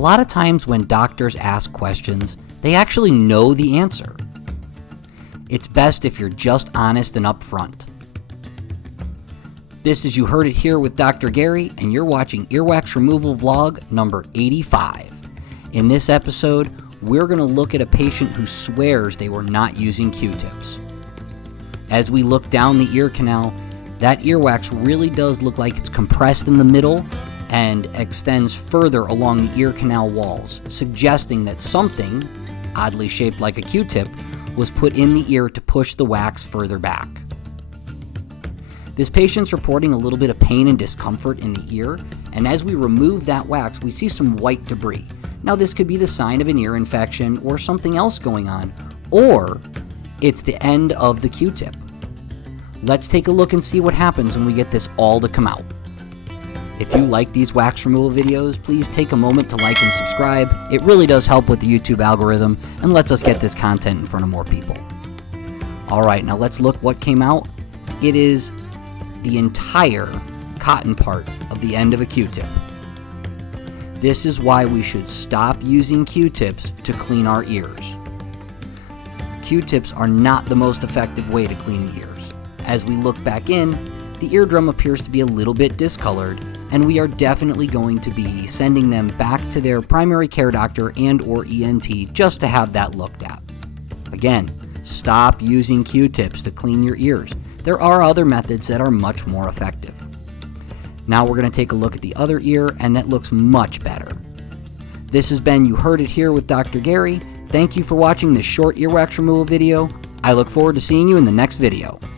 lot of times when doctors ask questions, they actually know the answer. It's best if you're just honest and upfront. This is You Heard It Here with Dr. Gary, and you're watching Earwax Removal Vlog number 85. In this episode, we're going to look at a patient who swears they were not using Q-tips. As we look down the ear canal, that earwax really does look like it's compressed in the middle and extends further along the ear canal walls, suggesting that something, oddly shaped like a Q-tip, was put in the ear to push the wax further back. This patient's reporting a little bit of pain and discomfort in the ear, and as we remove that wax, we see some white debris. Now, this could be the sign of an ear infection or something else going on, or it's the end of the Q-tip. Let's take a look and see what happens when we get this all to come out. If you like these wax removal videos, please take a moment to like and subscribe. It really does help with the YouTube algorithm and lets us get this content in front of more people. Alright, now let's look what came out. It is the entire cotton part of the end of a Q-tip. This is why we should stop using Q-tips to clean our ears. Q-tips are not the most effective way to clean the ears. As we look back in, the eardrum appears to be a little bit discolored, and we are definitely going to be sending them back to their primary care doctor and or ENT just to have that looked at. Again, stop using Q-tips to clean your ears. There are other methods that are much more effective. Now we're going to take a look at the other ear, and that looks much better. This has been You Heard It Here with Dr. Gary. Thank you for watching this short earwax removal video. I look forward to seeing you in the next video.